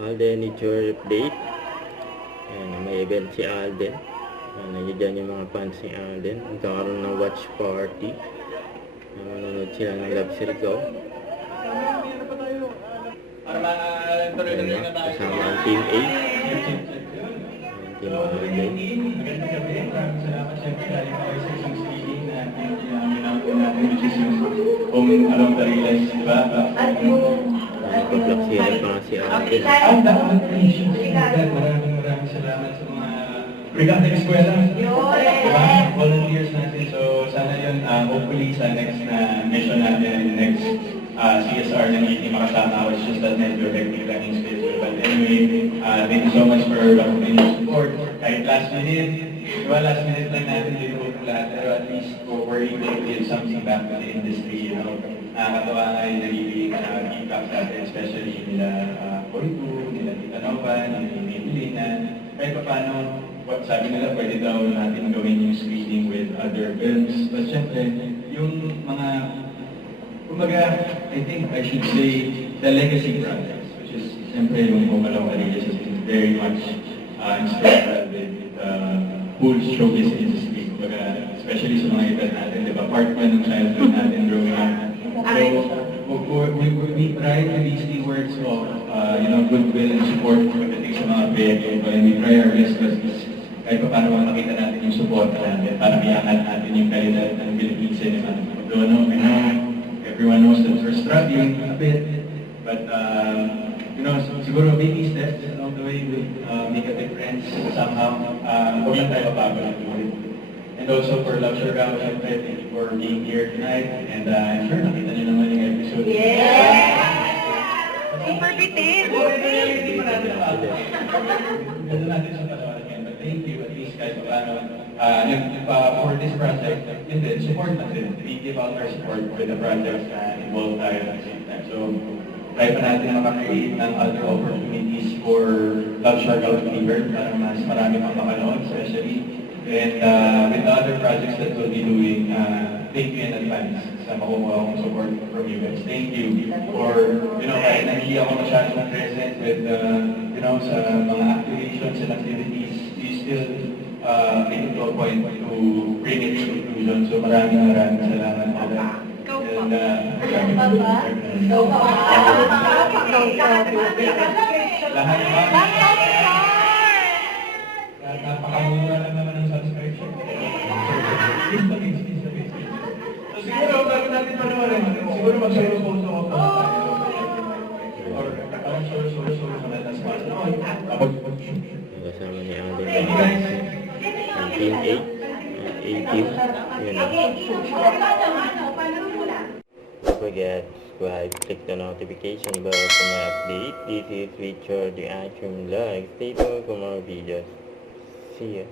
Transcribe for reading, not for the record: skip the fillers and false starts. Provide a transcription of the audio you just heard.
Alden Nature Update. Ayan, may event si Alden. Nandiyan yung mga fans ni Alden. Nagkakaroon ng watch party. Nanonood sila ng Love Surigao. Ayan, kasama ang Team A. Team Alden. Magandang gabi. Salamat sa galing ako sa isang screening na ginagawa natin, which is yung Along the Realize, di ba? Nagpa-vlog sila pa nga si Alden. Ang dapat maraming salamat sa mga Brigada Eskwela. Diba? Volunteers natin. So, sana yun, hopefully sa next na mission natin, next CSR na hindi makasama ako. It's just that medyo hectic lang yung schedule. But anyway, thank you so much for your support. Kahit last minute, diba last minute lang natin din po itong lahat, pero at least we're able to give something back to the industry, you know. Nakakatawa nga yung nagiging feedback sa atin, especially nila Koitu, nila Tita Nova, nila Emily, na kahit pa paano, sabi nila pwede daw natin gawin yung screening with other films. But syempre, yung mga, kumbaga, I think I should say, the legacy projects, which is syempre yung Pumalong Carillas has been very much instrumental with whole showbiz industry. Kumbaga, especially sa mga event natin, di ba? Part 1 ng childhood natin growing up. So, we try to be stewards of, goodwill and support pagdating sa mga proyekto. And we try our best kahit pa paano makita natin yung support natin para iangat natin yung kalidad ng Philippine cinema. Although, everyone knows that we're struggling a bit, but, siguro baby steps along the way will make a difference somehow. Huwag lang tayo mabago ng tuloy. And also for Love Surigao, thank you for being here tonight. And I'm sure nakita niyo naman yung episode. Super bitin! Hindi pa natin nakita. Ganda natin sa patawaran ngayon. But thank you at least kahit paano. For this project, yun din, support natin. We give out our support for the projects na involved tayo at the same time. So, try pa natin makakreate ng other opportunities for Love Surigao to be heard para mas marami pang makanood, especially. And with the other projects that we'll be doing, thank you in advance sa makukuha akong support from you guys. Thank you for, kahit na hindi ako masyadong present with, sa mga activations and activities, you still make it to a point to bring it to conclusion. So maraming salamat po. And lahat ba? Napakamura lang naman ang subscription. So siguro, bago natin panoorin, siguro mag-solo-photo ako pa tayo. Or parang solo-solo ka na tas manood. Kasama ni Alden ang Team 8. A-Team. Don't forget to subscribe, click the notification bell for my update. This is Richard, the Atrium Live. Stay tuned for more videos. See ya.